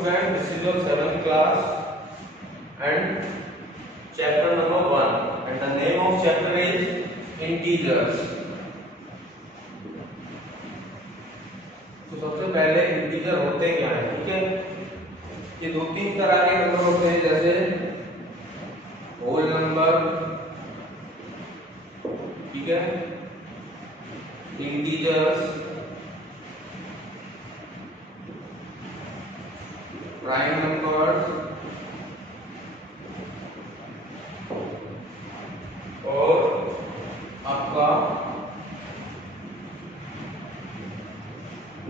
student, this is your 7th class and chapter number 1 and the name of chapter is integers. तो सबसे पहले integer होते क्या है, ठीक है। ये दो तीन तरह के नंबर होते हैं, जैसे होल नंबर, ठीक है, इंटीजर्स, प्राइम नंबर्स और आपका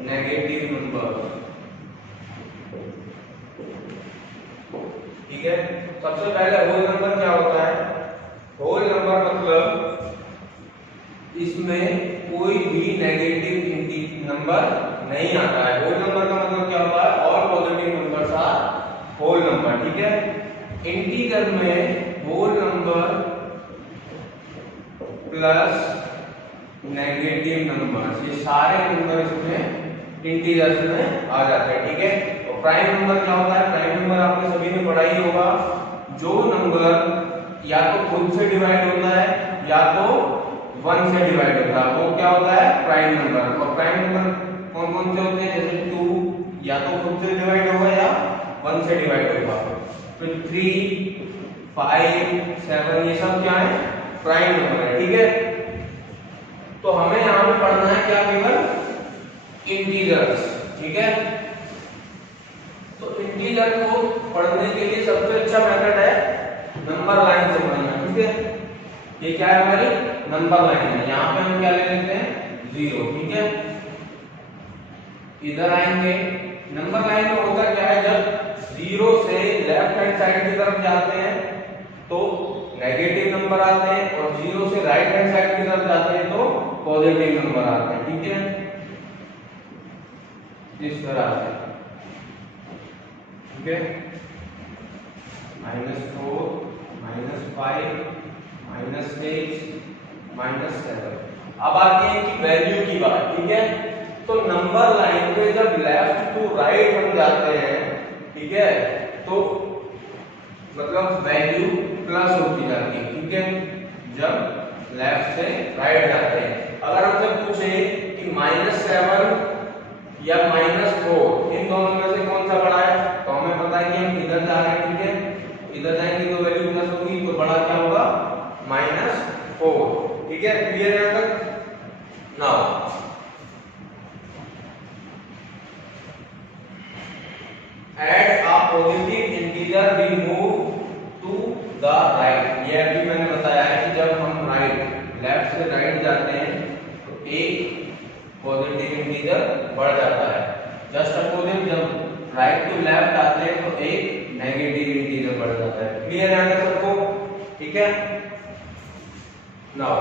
नेगेटिव नंबर, ठीक है। सबसे पहले होल नंबर क्या होता है? होल नंबर मतलब इसमें कोई भी नेगेटिव नंबर नहीं आता है। होल नंबर का मतलब क्या होता है? All positive numbers are whole number, ठीक है। इंटीजर में whole number plus negative number, ये सारे नंबर इसमें इंटीजर्स में आ जाते हैं, ठीक है। और प्राइम नंबर क्या होता है? प्राइम नंबर आपने सभी ने पढ़ा ही होगा, जो नंबर या तो खुद से डिवाइड होता है या तो 1 से डिवाइड होता है, वो क्या होता है? Prime number. और प्राइम नंबर कौन कौन से होते हैं? जैसे 2 या तो खुद से डिवाइड होगा या 1 से डिवाइड होगा। फिर 3, 5, 7 ये सब क्या है? प्राइम नंबर है, ठीक है। तो हमें यहाँ पे पढ़ना है क्या? केवल इंटीजर्स, ठीक है। तो इंटीजर को पढ़ने के लिए सबसे अच्छा मेथड है नंबर लाइन से पढ़ना, ठीक है। ये क्या है? हमारी नंबर लाइन है। यहाँ पे हम क्या ले लेते हैं? 0, ठीक है। इधर आएंगे, नंबर लाइन में होता क्या है? जब 0 से लेफ्ट हैंड साइड की तरफ जाते हैं तो नेगेटिव नंबर आते हैं और 0 से राइट हैंड साइड की तरफ जाते हैं तो पॉजिटिव नंबर आते हैं, ठीक है। इस तरह से, ठीक है। -4, -5, -6, -7। अब आती है कि वैल्यू की बात, ठीक है। तो नंबर लाइन पे जब लेफ्ट टू राइट हम जाते हैं, ठीक है, तो मतलब वैल्यू प्लस होती जाती है, ठीक है, जब लेफ्ट से राइट जाते हैं। अगर हमसे पूछे कि -7 या -4 इन दोनों में से कौन सा बड़ा है, तो हमें पता है कि हम इधर जा रहे हैं, ठीक है। इधर जाएंगे तो वैल्यू प्लस होगी, तो बड़ा क्या होगा? -4, ठीक है। क्लियर है यहां तक? Now add a positive integer we move to the right. ये अभी मैंने बताया है कि जब हम लेफ्ट से राइट जाते हैं तो एक पॉजिटिव इंटीजर बढ़ जाता है। जस्ट अपोजिट जब राइट टू लेफ्ट आते हैं तो एक नेगेटिव इंटीजर बढ़ जाता है। क्लियर है सबको? ठीक है। नाउ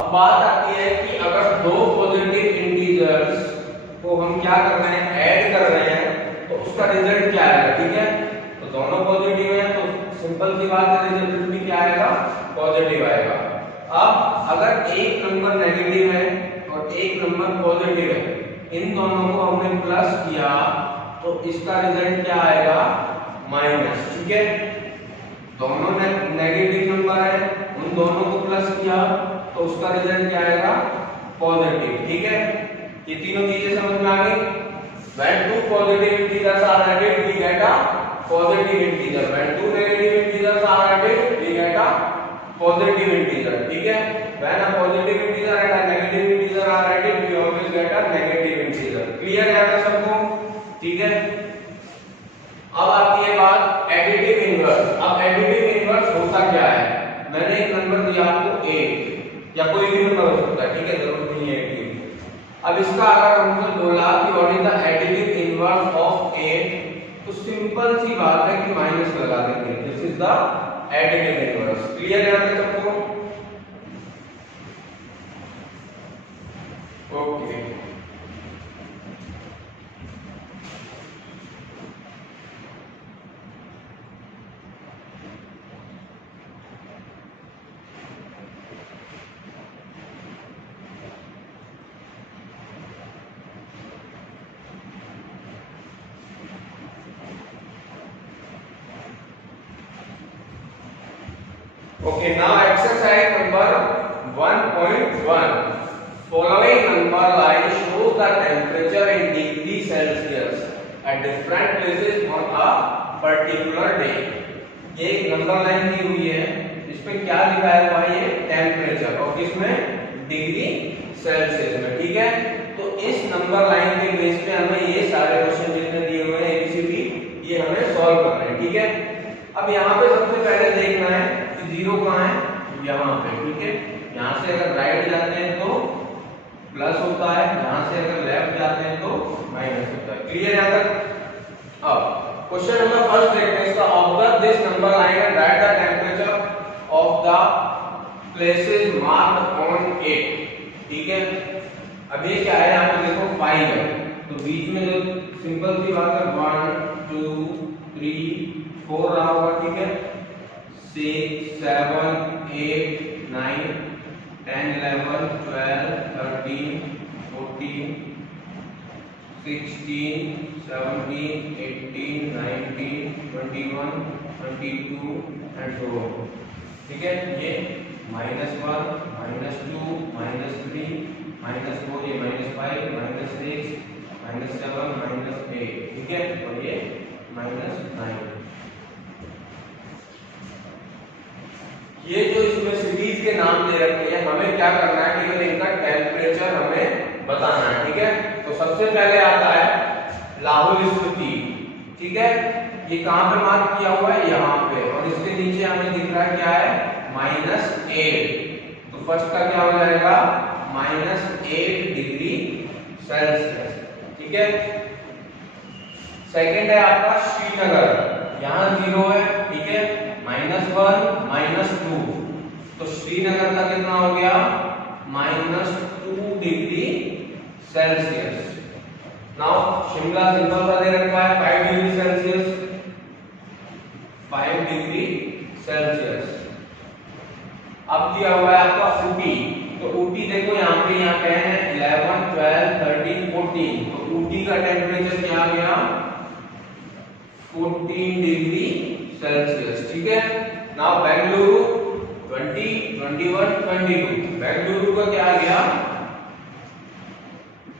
अब बात आती है कि अगर दो पॉजिटिव इंटीजर्स को हम क्या कर रहे हैं? ऐड कर रहे हैं, तो उसका रिजल्ट क्या आएगा? ठीक है, तो दोनों पॉजिटिव हैं तो सिंपल सी बात है, रिजल्ट भी क्या आएगा? पॉजिटिव आएगा। अब अगर एक नंबर नेगेटिव है और एक नंबर पॉजिटिव है, इन दोनों को हमने प्लस किया तो इसका रिजल्ट क्या आएगा? माइनस, ठीक है। दोनों नेगेटिव नंबर है, उन दोनों को प्लस किया तो उसका रिजल्ट क्या आएगा? पॉजिटिव, ठीक है। ये तीनों चीजें समझ में आ गई? When two positive integers are added, we get a positive integer. When two negative integers are added, we get a positive integer. ठीक है? When a positive integer and a negative integer are added, we always get a negative integer. Clear है आपका सबको? ठीक है? अब आती है बात एडिटिव इनवर्स। अब एडिटिव इनवर्स होता क्या है? मैंने एक नंबर दिया आपको 8 या कोई भी नंबर हो सकता है, ठीक है, जरूरत नहीं है 8 की। अब इसका अगर हमसे बोला कि what is the additive inverse of 8, तो सिंपल सी बात है कि माइनस लगा देंगे। This is the additive inverse. Clear है आप सबको? Okay, Okay, now exercise number 1.1. Following number line shows the temperature in degree Celsius at different places on a particular day. ये एक नंबर लाइन दी हुई है, इसमें क्या दिखाया हुआ है? ये टेम्परेचर, और किसमें? डिग्री सेल्सियस में, ठीक है। तो इस नंबर लाइन के बेस पे हमें ये सारे क्वेश्चन जितने दिए हुए हैं एबीसीडी, ये हमें सॉल्व करने हैं, ठीक है। अब यहाँ पे सबसे पहले देखना है कि जीरो कहाँ है, यहाँ पे, ठीक है। यहाँ से अगर राइट जाते हैं तो प्लस होता है, यहाँ से अगर लेफ्ट जाते हैं तो माइनस होता है। क्लियर यहाँ तक? अब क्वेश्चन नंबर फर्स्ट देखते हैं इसका। Observe this number line and right the temperature of the places marked on it, ठीक है। अब ये क्या है, यहाँ पे देखो 5 है, तो बीच में जो सिंपल सी बात है 1 2 3 4 रहा होगा, ठीक है। 6 7 8 9 10 11 12 13 14 16 17 18 19 21 22 एंड सो ऑन, ठीक है। ये -1 -2 -3 -4, ये -5 -6 -7 -8, ठीक है। और ये -9। ये जो इसमें सीरीज के नाम दे रखे हैं, हमें क्या करना है, केवल इनका टेम्परेचर हमें बताना है, ठीक है। तो सबसे पहले आता है लाहौल स्फीति, ठीक है। ये कहां पे मार्क किया हुआ है? यहाँ पे, और इसके नीचे हमें दिख रहा है क्या है? -8। तो फर्स्ट का क्या हो जाएगा? -8 डिग्री सेल्सियस, ठीक है। सेकंड है आपका श्रीनगर, यहाँ 0 है, ठीक है। -1 -2, तो श्रीनगर का कितना हो गया? -2 degree Celsius. Now Shimla simple सा दे रखा है 5 डिग्री सेल्सियस, 5 डिग्री सेल्सियस। अब दिया हुआ है आपका ऊटी, तो ऊटी देखो यहाँ पे, यहाँ पे है 11 12 13 14, तो ऊटी का टेम्परेचर क्या आ गया? 14 डिग्री सेल्सियस, ठीक है। नाउ बेंगलुरु 20 21 22, बेंगलुरु का क्या आ गया?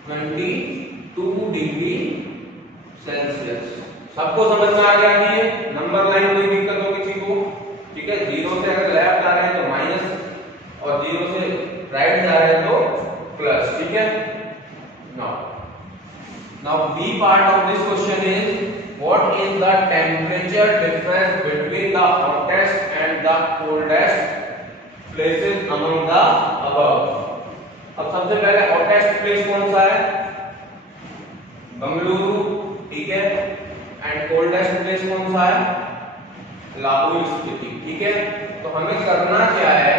22 डिग्री सेल्सियस। सबको समझ में आ गया कि ये नंबर लाइन कोई दिक्कत हो किसी को, ठीक है। 0 से अगर लेफ्ट आ रहे हैं तो माइनस, और 0 से राइट जा रहे हैं तो प्लस, ठीक है। Now B part of this question is what is the temperature difference between the hottest and the coldest places among the above? अब सबसे पहले hottest place कौन सा है? बंगलुरु, ठीक है। एंड coldest place कौन सा है? लाहौल स्फीति, ठीक है। तो हमें करना क्या है,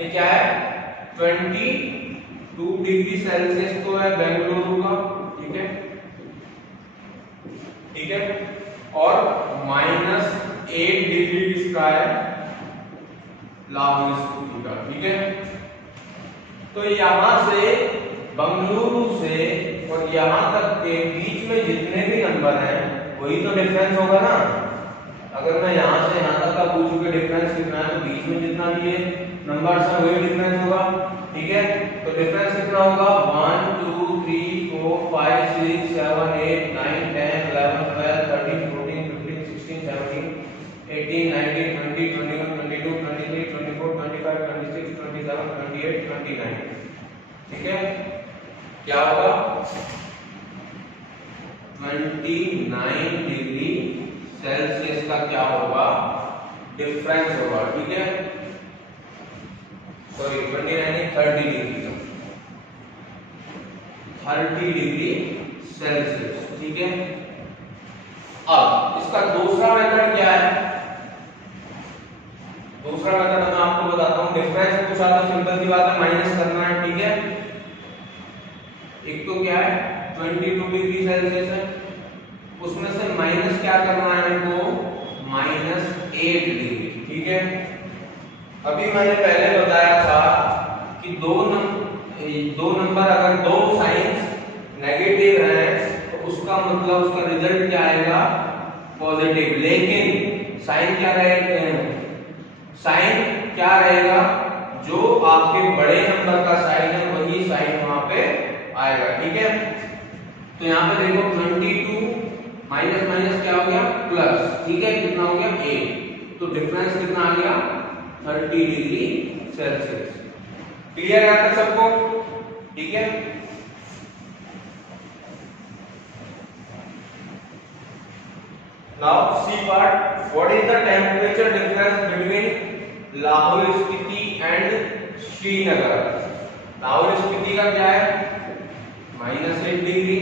ये क्या है? 22 डिग्री सेल्सियस तो है बेंगलुरु का, ठीक है, ठीक है। और -8 डिग्री किसका है? लाहौल स्फीति का, ठीक है। तो यहां से बंगलुरु से और यहां तक के बीच में जितने भी नंबर हैं वही तो डिफरेंस होगा ना। अगर मैं यहां से यहां तक का पूछूं कि डिफरेंस कितना है, तो बीच में जितना भी है नंबर्स है वही डिफरेंस होगा, ठीक है। तो डिफरेंस कितना होगा? 1 2 3 4 5 6 7 8 9 10 11 12 13 14 15 16 17 18 19 20 21 22 23 24 25 26 27 28 29, ठीक है। क्या होगा? 29 डिग्री सेल्सियस का क्या होगा? डिफरेंस होगा, ठीक है। सॉरी 29 30 डिग्री का, 30 डिग्री सेल्सियस, ठीक है। अब इसका दूसरा मेथड क्या है? दूसरा मेथड मैं आपको बताता हूं। डिफरेंस पूछा तो सिंपल सी बात है, माइनस करना है, ठीक है। एक तो क्या है 22 डिग्री सेल्सियस है, उसमें से माइनस क्या करना है हमको? -8 डिग्री, ठीक है। अभी मैंने पहले बताया था कि दो नंबर अगर दो साइंस नेगेटिव है तो उसका मतलब उसका रिजल्ट क्या आएगा? पॉजिटिव। लेकिन साइन क्या रहेगा? साइन क्या रहेगा, जो आपके बड़े नंबर का साइन है वही साइन वहां पे आएगा। ठीक है, तो यहाँ पे देखो 22 माइनस माइनस क्या हो गया प्लस। ठीक है, कितना हो गया 8, तो डिफरेंस कितना आ गया 30 डिग्री सेल्सियस। क्लियर है तक सबको? ठीक है, now C part, what is the temperature difference between Lahaul Spiti and Srinagar. Lahaul Spiti का क्या है -8 डिग्री,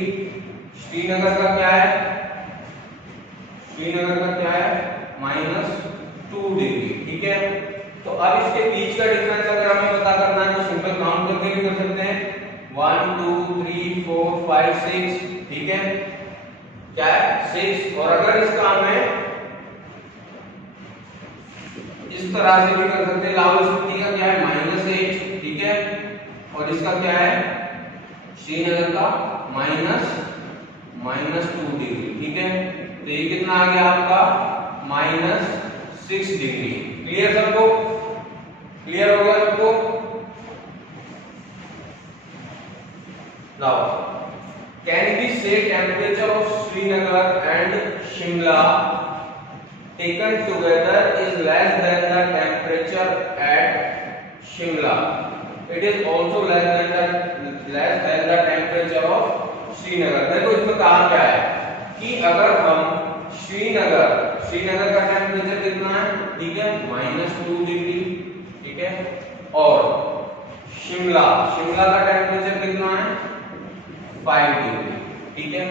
श्रीनगर का क्या है, श्रीनगर का क्या है -2 डिग्री। ठीक है, तो अब इसके बीच का डिफरेंस अगर हमें पता करना है तो सिंपल काउंट करके भी कर सकते हैं, 1 2 3 4 5 6। ठीक है, क्या है 6। और अगर इसका हमें इस तरह से भी कर सकते हैं, लाहौल स्पीति का क्या है -8। ठीक है, और इसका क्या है श्रीनगर का -2 डिग्री। ठीक है, तो ये कितना आ गया आपका -6 डिग्री। क्लियर सबको? क्लियर हो गया सबको? नाउ कैन बी से temperature of Srinagar and Shimla taken together is less than the temperature at Shimla. It is also less than the temperature of Srinagar. देखो इसमें कहा क्या है कि अगर हम श्रीनगर का टेम्परेचर कितना है, ठीक है -2 डिग्री। ठीक है, और शिमला का टेम्परेचर कितना है 5 डिग्री। ठीक है,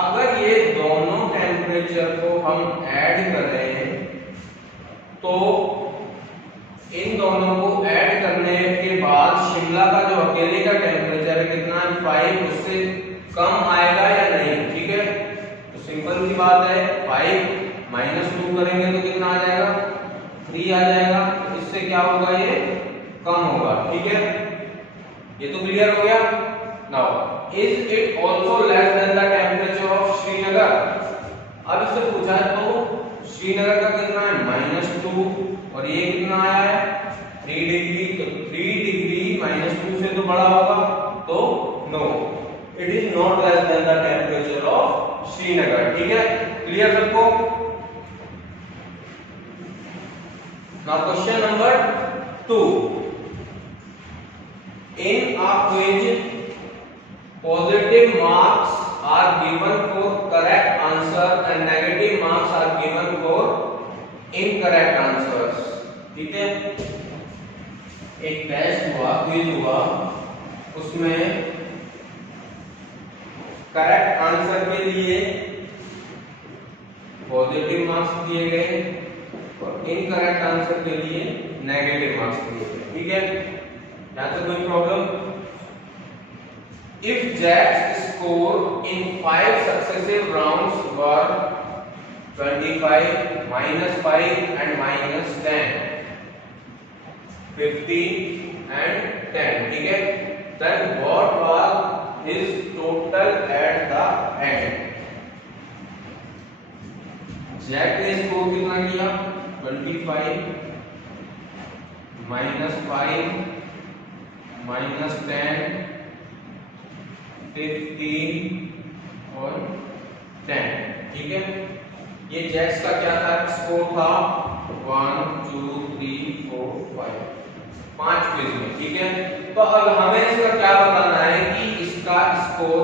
अगर ये दोनों टेम्परेचर को हम ऐड कर रहे हैं तो इन दोनों को ऐड करने के बाद शिमला का जो अकेले का टेम्परेचर है कितना है 5, उससे कम आएगा या नहीं। ठीक है, तो सिंपल सी बात है, 5 -2 करेंगे तो कितना आ जाएगा 3 आ जाएगा, तो इससे क्या होगा ये कम होगा। ठीक है, ये तो क्लियर हो गया। Now is it also less than the temperature of Srinagar? अब इससे पूछा है तो श्रीनगर का कितना है -2 और ये कितना आया है 3 डिग्री, तो 3 डिग्री -2 से तो बड़ा होगा, तो no, it is not less than the temperature of Srinagar. ठीक है, क्लियर सबको? Now question number 2, in a quiz positive marks are given for correct answer and negative marks are given for incorrect answers. ठीक है, एक test हुआ, quiz हुआ, उसमें correct answer के लिए पॉजिटिव मार्क्स दिए गए और इनकरेक्ट आंसर के लिए नेगेटिव मार्क्स दिए गए। ठीक है, यहां से कोई problem? If Jack's score in 5 successive rounds were 25, -5 and -10, 15 and 10, ठीक है, then what was his total at the end? Jack ने स्कोर कितना किया 25, -5, -10, 15 और 10। ठीक है, ये जैक्स का क्या था स्कोर था 1 2 3 4 5, 5 क्विज में। ठीक है, तो अब हमें इसका क्या बताना है कि इसका स्कोर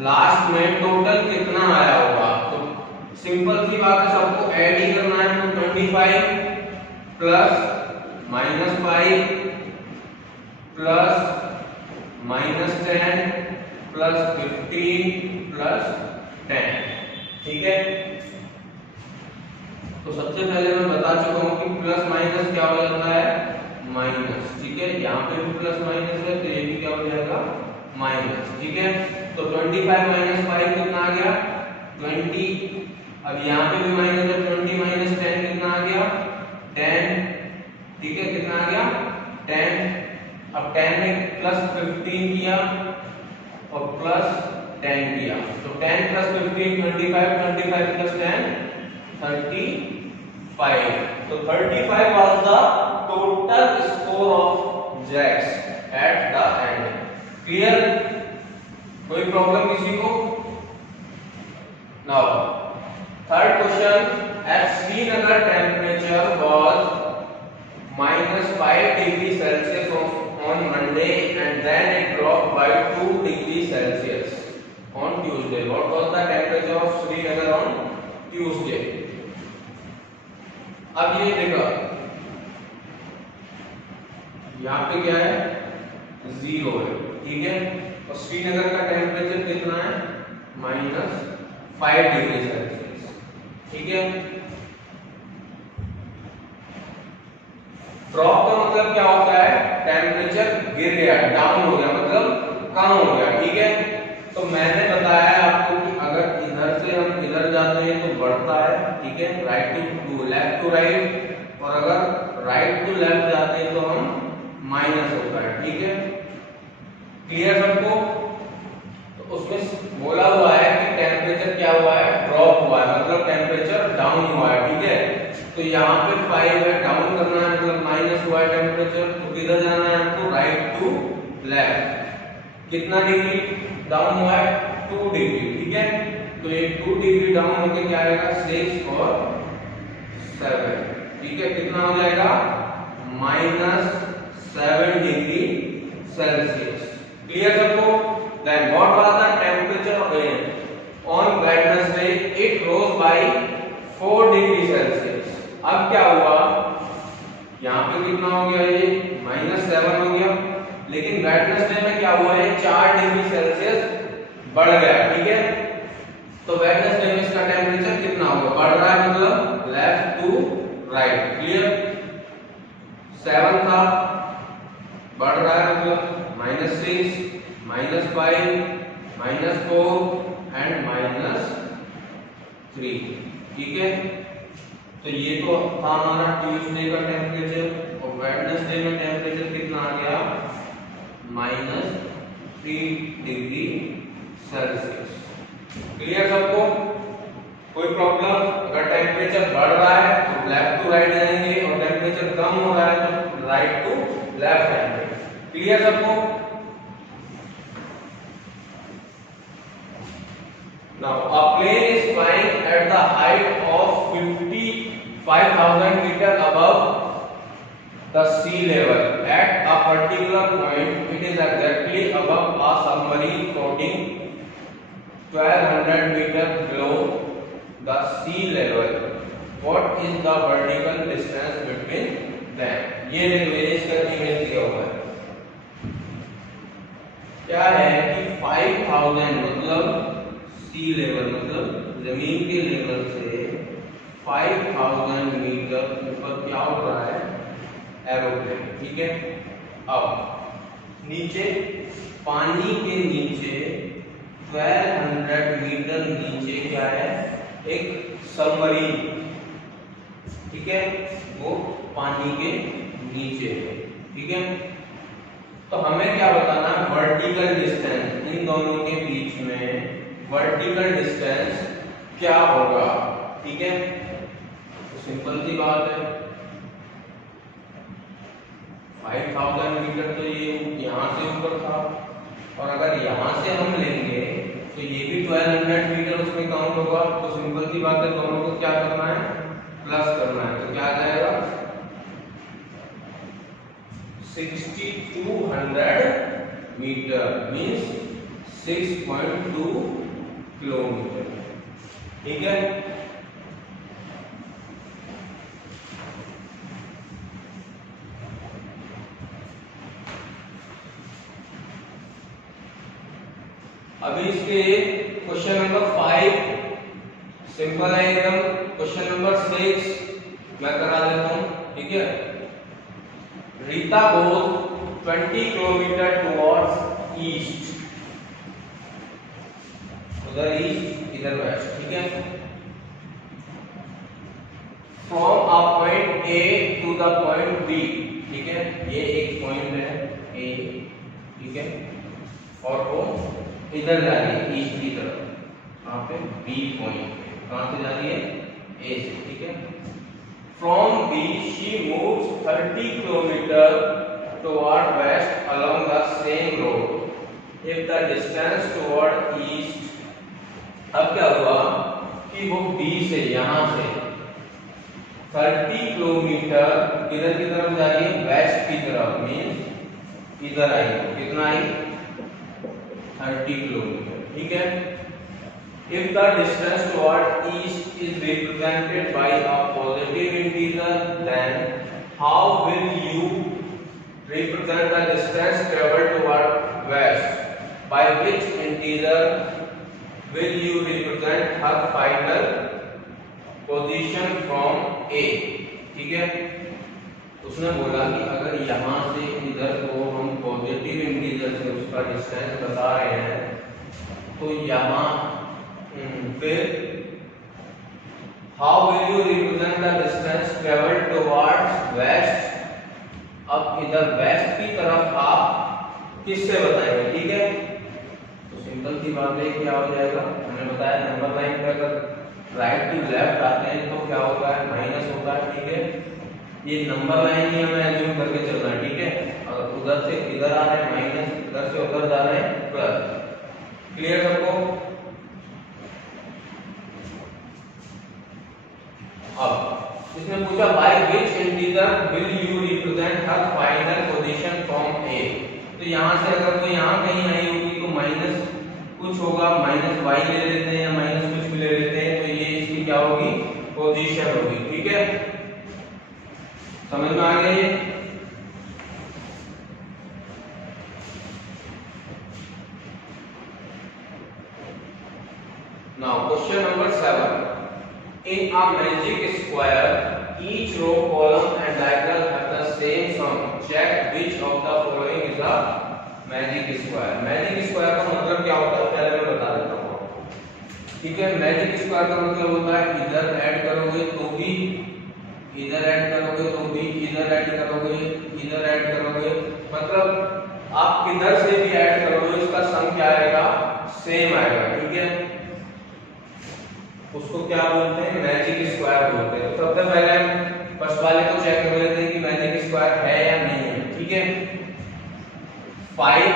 लास्ट में टोटल कितना आया होगा। तो सिंपल सी बात है, सबको ऐड ही करना है, तो 25 प्लस -5 प्लस -10 प्लस 15 प्लस 10। ठीक है, तो सबसे पहले मैं बता चुका हूं कि प्लस माइनस क्या हो जाता है माइनस। ठीक है, यहाँ पे भी प्लस माइनस है तो ये भी क्या हो जाएगा माइनस। ठीक है, तो 25 - 5 कितना आ गया 20। अब यहाँ पे भी माइनस है, 20 - 10 कितना आ गया 10। ठीक है, कितना आ गया 10। अब 10 ने प्लस 15 किया और प्लस 10 किया, तो 10 प्लस 15 25, 25 प्लस 10 35। तो 35 was the total score of jacks at the end. Clear? कोई प्रॉब्लम किसी को? Now third question, at Srinagar temperature was -5 degrees Celsius on Monday and then it dropped by 2 degrees Celsius on Tuesday. What was the temperature of Srinagar on Tuesday? अब ये देखो, यहाँ पे क्या है? 0 है, ठीक है। और श्रीनगर का टेम्परेचर कितना है? -5 डिग्री सेल्सियस, ठीक है। ड्रॉप का मतलब क्या होता है? टेम्परेचर गिर गया, डाउन हो गया, मतलब कम हो गया, ठीक है। तो मैंने बताया आपको कि अगर इधर से हम इधर जाते हैं तो बढ़ता है, ठीक है, right to left to right, और अगर राइट टू लेफ्ट जाते हैं तो हम माइनस होता है, ठीक है। क्लियर सबको? तो उसमें बोला हुआ है कि टेम्परेचर क्या हुआ है? ड्रॉप हुआ है, मतलब टेम्परेचर डाउन हुआ है, ठीक है। तो यहाँ पे 5 है, डाउन करना है मतलब माइनस हुआ है टेम्परेचर, तो किधर जाना है हमको? Right to left. कितना डिग्री डाउन हुआ है? 2 डिग्री, ठीक है। तो ये 2 डिग्री डाउन होके क्या आएगा? 6 और 7, ठीक है। कितना हो जाएगा? -7 डिग्री सेल्सियस। क्लियर सबको? Then what was the temperature on Wednesday? It rose by 4 degree Celsius. अब क्या हुआ? यहाँ पे कितना हो गया? ये -7 हो गया, लेकिन वेडनेसडे में क्या हुआ है? 4 डिग्री सेल्सियस बढ़ गया, ठीक है। तो वेडनेसडे में इसका टेम्परेचर कितना होगा? बढ़ रहा है, मतलब लेफ्ट टू राइट। क्लियर? 7 था, बढ़ रहा है मतलब -6, -5, -4 एंड -3, ठीक है। तो ये तो था हमारा ट्यूसडे का टेम्परेचर, और वेडनेसडे में टेम्परेचर कितना आ गया? -3 डिग्री सेल्सियस। क्लियर सबको? कोई प्रॉब्लम? अगर टेम्परेचर बढ़ रहा है तो लेफ्ट टू राइट जाएंगे, और टेम्परेचर कम हो रहा है तो राइट टू लेफ्ट जाएंगे। क्लियर सबको? Now a plane is flying at the height of 55,000 meter above the sea level. At a particular point, it is exactly above a submarine floating 1200 meter below the sea level. What is the vertical distance between them? ये देखो, इसका image दिया हुआ है। क्या है कि 5000 मतलब सी लेवल, मतलब जमीन के लेवल से 5000 मीटर ऊपर क्या हो रहा है? एरोप्लेन, ठीक है। अब नीचे, पानी के नीचे 1200 मीटर नीचे क्या है? एक सबमरीन, ठीक है, वो पानी के नीचे है, ठीक है। तो हमें क्या बताना है? वर्टिकल डिस्टेंस, इन दोनों के बीच में वर्टिकल डिस्टेंस क्या होगा, ठीक है। तो सिंपल सी बात है, 5000 मीटर तो ये यहाँ से ऊपर था, और अगर यहाँ से हम लेंगे तो ये भी 1200 मीटर उसमें काउंट होगा। तो सिंपल सी बात है, दोनों को क्या करना है? प्लस करना है। तो क्या आ जाएगा? 6200 मीटर मीन्स 6.2 किलोमीटर, ठीक है। अभी इसके क्वेश्चन नंबर 5 सिंपल है एकदम। क्वेश्चन नंबर 6 मैं करा देता हूं, ठीक है। Rita goes 20 kilometre towards east, उधर ईस्ट इधर वेस्ट, ठीक है। From a point A to the point B, ठीक है। ये एक पॉइंट है ए, ठीक है, और वो इधर जा रही है ईस्ट की तरफ। यहाँ पे बी पॉइंट, कहाँ से जा रही है? ए से, ठीक है। From B, she moves 30 kilometer toward west along the same road. If the distance toward east, अब क्या हुआ कि वो B से यहाँ से 30 किलोमीटर किधर की तरफ जा रही है, वेस्ट की तरफ, मीन्स इधर आई, कितना आई 30 किलोमीटर, ठीक है। If the distance toward east is represented by a positive integer, then how will you represent the distance traveled toward west? By which integer will you represent her final position from A? ठीक है, उसने बोला कि अगर यहाँ से इधर को हम पॉजिटिव इंटीजर से उसका डिस्टेंस बता रहे हैं, तो यहाँ फिर how will you represent the distance traveled towards west? अब इधर वेस्ट की तरफ आप किससे बताएंगे, ठीक है। तो सिंपल सी बात है, क्या हो जाएगा, हमने बताया नंबर लाइन पे अगर राइट टू लेफ्ट आते हैं तो क्या होता है, माइनस होता है, ठीक है। ये नंबर लाइन ही हमें एज्यूम करके चलना है, ठीक है। अगर उधर से इधर आ रहे हैं माइनस, इधर से उधर जा रहे हैं प्लस। क्लियर सबको? अब इसने पूछा by which integer will you represent her final position from A. तो यहां से अगर वो यहां कहीं आई होगी तो माइनस कुछ होगा, माइनस वाई ले लेते हैं या माइनस कुछ भी ले लेते हैं, तो ये इसकी क्या होगी, पोजीशन होगी, ठीक है। समझ में आ गया ये? Now question number 7, in a magic square each row, column and diagonal have the same sum. Check which of the following is a magic square. Magic square का मतलब क्या होता है पहले मैं बता देता हूँ, ठीक है। मैजिक स्क्वायर का मतलब होता है इधर ऐड करोगे तो भी, इधर ऐड करोगे तो भी, इधर ऐड करोगे, इधर ऐड करोगे, मतलब आप किधर से भी ऐड करोगे इसका सम क्या आएगा, सेम आएगा, ठीक है। उसको क्या बोलते हैं, मैजिक स्क्वायर बोलते हैं। तो सबसे पहले हम फर्स्ट वाले को चेक कर लेते हैं कि मैजिक स्क्वायर है या नहीं है, ठीक है। 5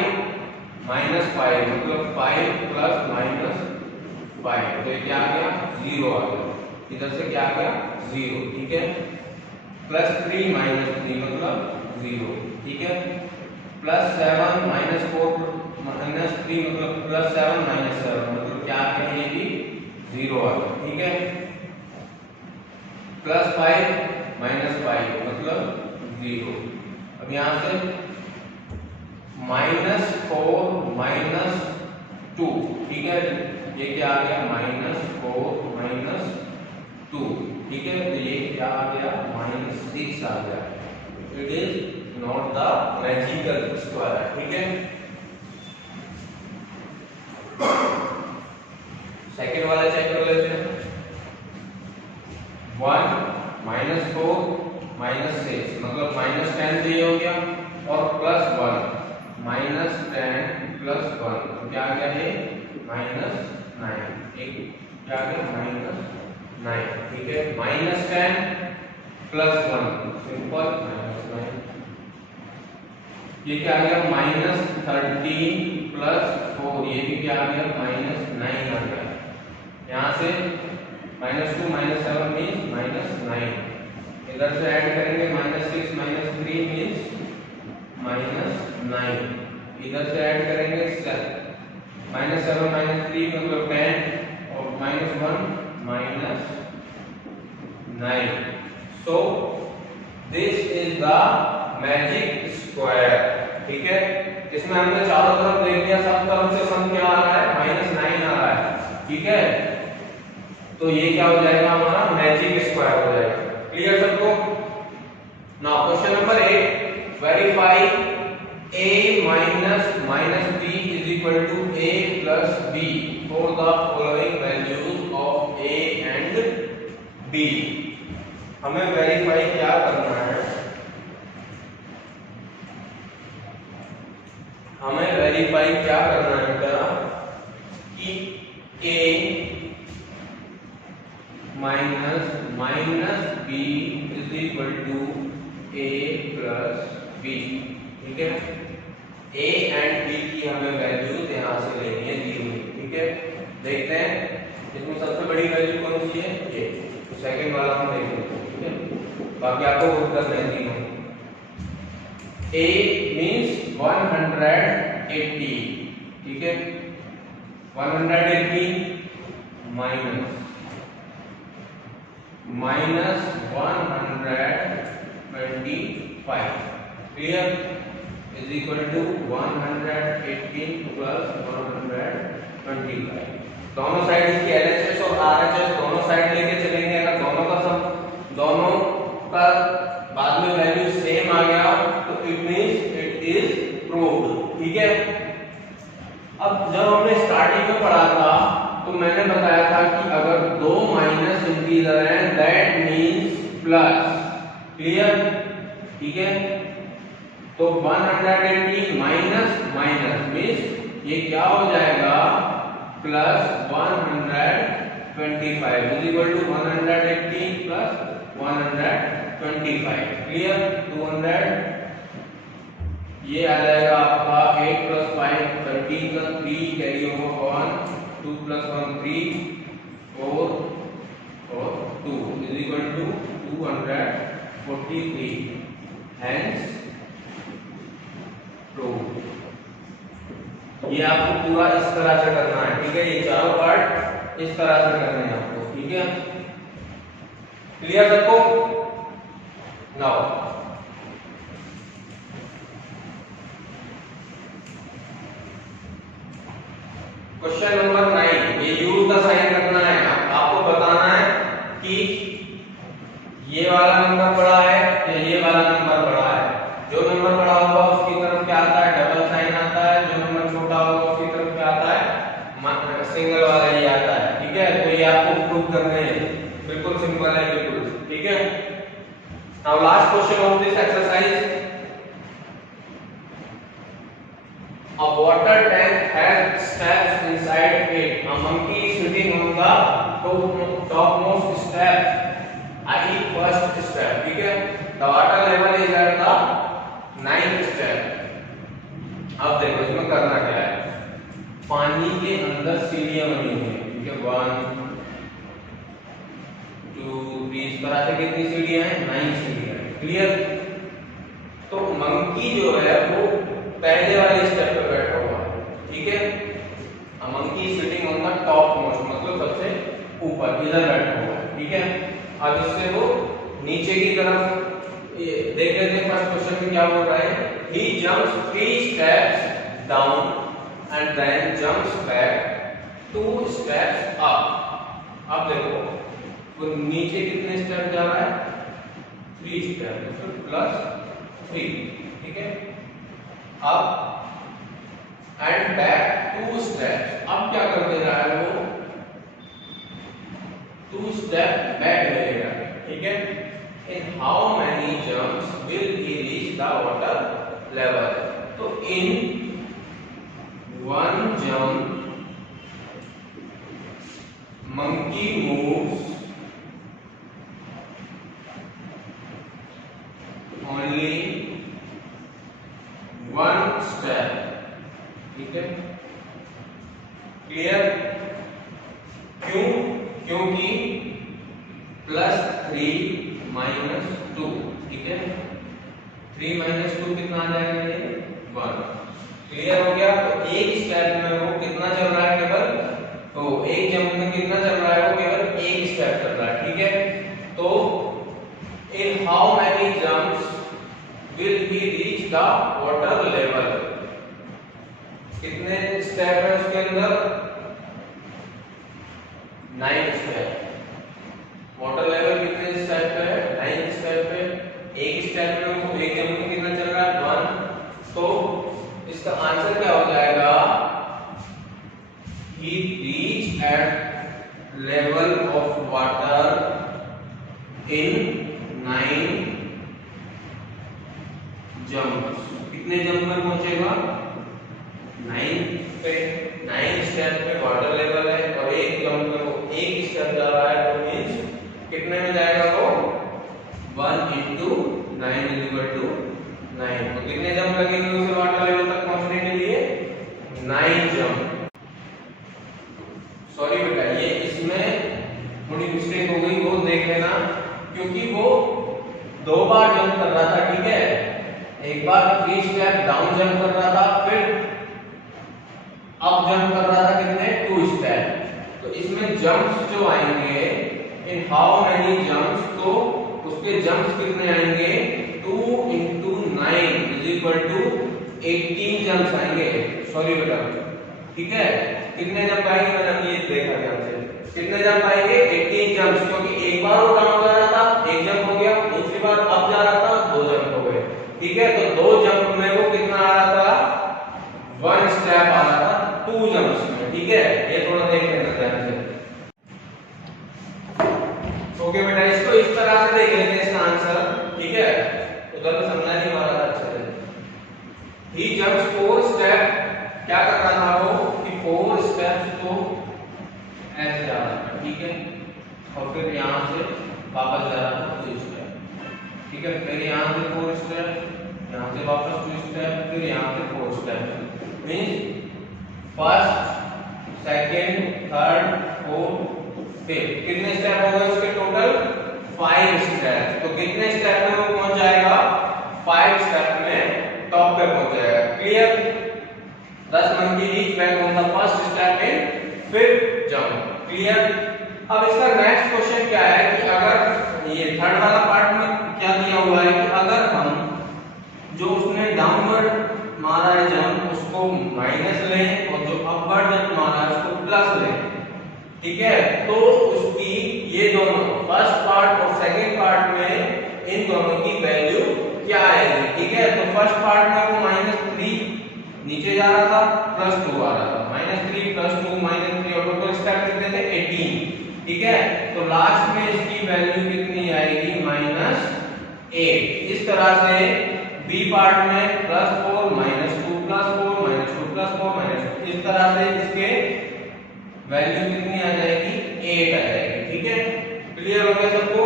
माइनस 5 मतलब 5 प्लस माइनस 5, तो ये क्या आ गया, 0 आ गया, इधर से क्या आ गया 0, ठीक है। प्लस 3 माइनस 3 मतलब 0, ठीक है। प्लस 7 माइनस 4 माइनस 3 मतलब प्लस 7 माइनस 7 मतलब क्या आ गया, ये भी 0 आ गया, ठीक है। प्लस 5 माइनस 5 मतलब 0। अब यहां से माइनस 4 माइनस 2, ठीक है, ये क्या आ गया, माइनस 4 माइनस 2, ठीक है। तो ये क्या आ गया, माइनस 6 आ गया। It is not the magical square, ठीक है। सेकेंड वाला चेक कर लेते हैं। 1 माइनस 4 माइनस 6 मतलब माइनस 10 तो ये हो गया, और प्लस 1 माइनस 10 प्लस 1 तो क्या आ गया, ये माइनस 9, एक क्या आ गया, माइनस 9, ठीक है। माइनस 10 प्लस 1 सिंपल माइनस 9, ये क्या आ गया, माइनस 13 प्लस 4 ये भी क्या आ गया, माइनस 9 आ गया। यहाँ से -2 -7 मीन्स -9, इधर से ऐड करेंगे -6 -3 मीन्स -9, इधर से ऐड करेंगे -7 -3 मतलब 10 और -1 -9। So this is the magic square, ठीक है। इसमें हमने चारों तरफ देख लिया, सब तरफ से सम क्या आ रहा है, -9 आ रहा है, ठीक है। तो ये क्या हो जाएगा, हमारा मैजिक स्क्वायर हो जाएगा। क्लियर सबको? Now question number 8, verify a minus b is equal to a plus b for the following values of a and b। हमें वेरीफाई क्या करना है, हमें वेरीफाई क्या करना है बेटा कि a minus B is equal to A plus B. ठीक है, ए एंड बी की हमें वैल्यूज यहाँ से लेनी है दी हुई। ठीक है, देखते हैं इसमें सबसे बड़ी वैल्यू कौन सी है, ये। तो सेकंड वाला हम देख लेते हैं। ठीक है, बाकी आपको खुद करना है तीनों। a means 180। ठीक है, 180 minus 125, clear, is equal to 118 plus 125। दोनों साइड इसकी LHS और RHS दोनों साइड लेके चलेंगे। अगर दोनों का बाद में वैल्यू सेम आ गया तो it means it is proved. ठीक है, अब जब हमने स्टार्टिंग में पढ़ा था तो मैंने बताया था कि अगर दो माइनस इंटीजर हैं दैट मींस प्लस। क्लियर, ठीक है, तो 180 माइनस माइनस मींस ये क्या हो जाएगा, plus 125 is equal to 118 plus 125। Clear, 200, ये आ जाएगा आपका 8 plus 5 13 plus 3 carry over 1 2 plus 1 3 4 और 2 is equal to 243। Hence proved. ये आपको पूरा इस तरह से करना है। ठीक है, ये चारों पार्ट इस तरह से करने हैं आपको। ठीक है, क्लियर सबको? नाउ क्वेश्चन नंबर 9, ये यूज का साइन रखना है। आपको बताना है कि ये वाला नंबर बड़ा है या ये वाला नंबर बड़ा है। जो नंबर बड़ा होगा उसकी तरफ क्या आता है, डबल साइन आता है। जो नंबर छोटा होगा उसकी तरफ क्या आता है, सिंगल वाला ही आता है। ठीक है, तो ये आपको प्रूव करने हैं, बिल्कुल सिंपल है, बिल्कुल। ठीक है, now last question of this exercise, a water tank has steps inside it. A monkey is sitting on the topmost step, i.e. first step. ठीक है, the water level is at the 9th step। अब देखो इसमें करना क्या है, पानी के अंदर सीढ़ियां बनी हुई हैं। ठीक है, 1 2 3 इस तरह से कितनी सीढ़ियां हैं, 9 सीढ़ियां हैं। क्लियर, तो मंकी जो है वो पहले वाले स्टेप पे बैठा हुआ है। ठीक है, a monkey sitting on the top most, मतलब सबसे ऊपर इधर बैठा हुआ है। ठीक है, अब इससे वो नीचे की तरफ ये देख लेते हैं। फर्स्ट क्वेश्चन में क्या बोल रहा है, he jumps 3 steps down and then jumps back 2 steps up. अब देखो वो नीचे कितने स्टेप जा रहा है, 3 स्टेप, तो प्लस 3। ठीक है, अब एंड बैक 2 स्टेप्स। अब क्या कर दे रहा है वो, 2 स्टेप बैक ले लेगा। ठीक है, in how many jumps will he reach the water level. तो इन 1 jump monkey moves only 1 step. ठीक है, क्लियर, क्यों, क्योंकि प्लस 3 माइनस 2। ठीक है, 3 माइनस 2 कितना आ जाएगा, ये 1। क्लियर हो गया, तो एक स्टेप में वो कितना चल रहा है, केवल, तो एक जंप में कितना चल रहा है, वो केवल एक स्टेप चल रहा है। ठीक है, तो in how many jumps will he reach the water level, कितने स्टेप है उसके अंदर, 9 स्टेप। वाटर लेवल कितने स्टेप पे है, 9 स्टेप पे। एक स्टेप में वो एक जंप में कितना चल रहा है, 1। तो इसका आंसर क्या हो जाएगा, he reached at level of water in 9 jump. कितने जंप में पहुंचेगा, 9 पे। 9 स्टेप पे वाटर लेवल है और एक जंप में वो एक स्टेप जा रहा है, तो मींस कितने में जाएगा वो 1 into 9 = 9। तो कितने जंप लगेंगे उसे वाटर लेवल तक पहुंचने के लिए 9 जंप। सॉरी बेटा ये इसमें थोड़ी मिस्टेक हो गई, वो देख लेना, क्योंकि वो 2 बार जंप कर रहा था, ठीक है। एक बार 3 स्टेप डाउन जंप कर रहा था, फिर अप जंप कर रहा था कितने 2 स्टेप। तो इसमें जंप्स जो आएंगे इन हाउ मेनी जंप्स, तो उसके जंप्स कितने आएंगे 2 into 9 = 18 जंप्स आएंगे। सॉरी बेटा, ठीक है। कितने जंप आएंगे मैंने ये देखा ध्यान से, कितने जंप आएंगे 18 जंप्स, क्योंकि एक बार वो डाउन जा रहा था 1 जंप हो गया, दूसरी बार अप जा रहा था 2 जंप हो गए, ठीक है। तो 2 जंप में वो कितना आ रहा था 1 स्टेप आ रहा था 2 जंप्स में, ठीक है। ये थोड़ा देख लेना ध्यान से। ओके बेटा, इसको इस तरह से देख लेते हैं इसका आंसर, ठीक है। उधर तो समझा नहीं पा रहा था अच्छे से। ही जंप्स 4 स्टेप, क्या कर रहा था वो कि 4 स्टेप्स तो ऐसे जा रहा था, ठीक है, और फिर यहां से वापस जा रहा था 2 स्टेप, ठीक है। फिर यहां से 4 स्टेप, यहां से वापस 2 स्टेप, फिर यहां से 4 step. Means first, second, third, fourth, fifth, कितने स्टेप हो गए उसके टोटल 5 स्टेप। तो कितने स्टेप में वो पहुंच जाएगा 5 स्टेप में टॉप पे पहुंच जाएगा। Clear? 10 monkey reach back on the first step in fifth jump. Clear? अब इसका नेक्स्ट क्वेश्चन क्या है कि अगर ये थर्ड वाला पार्ट में क्या दिया हुआ है कि अगर हम जो उसने डाउनवर्ड मारा है जंप उसको माइनस लें और जो अपवर्ड जंप मारा है उसको प्लस लें, ठीक है। तो उसकी ये दोनों फर्स्ट पार्ट और सेकंड पार्ट में इन दोनों की वैल्यू क्या आएगी, ठीक है। तो फर्स्ट पार्ट में वो -3 नीचे जा रहा था, +2 आ रहा था, -3 +2 -3 और टोटल स्टेप कितने थे 18, ठीक है। तो लास्ट में इसकी वैल्यू कितनी आएगी -8। इस तरह से बी पार्ट में +4 -2 +4 -2 +4 -2, इस तरह से इसके वैल्यू कितनी आ जाएगी 8 आ जाएगी, ठीक है। क्लियर हो गया सबको?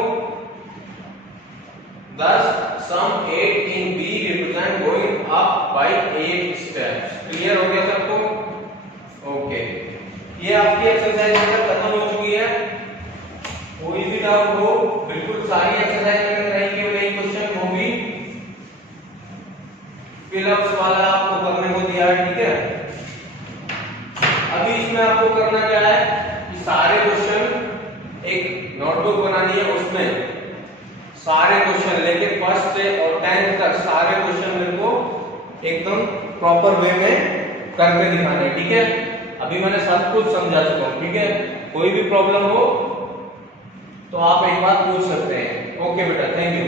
Thus sum 8 in B represent going up by 8 steps। Clear हो गया सबको? ओके, ये आपकी एक्सरसाइज खत्म हो चुकी है। कोई भी डाउट हो बिल्कुल सारी एक्सरसाइज में रहेगी, वही क्वेश्चन वो भी फिलअप्स वाला आपको करने को दिया है, ठीक है। अभी इसमें आपको करना क्या है कि सारे क्वेश्चन एक नोटबुक बनानी है, उसमें सारे क्वेश्चन लेके फर्स्ट से और 10th तक सारे क्वेश्चन मेरे को एकदम प्रॉपर वे में करके दिखाने, ठीक है। अभी मैंने सब कुछ समझा चुका हूं, ठीक है। कोई भी प्रॉब्लम हो तो आप एक बार पूछ सकते हैं। ओके बेटा, थैंक यू।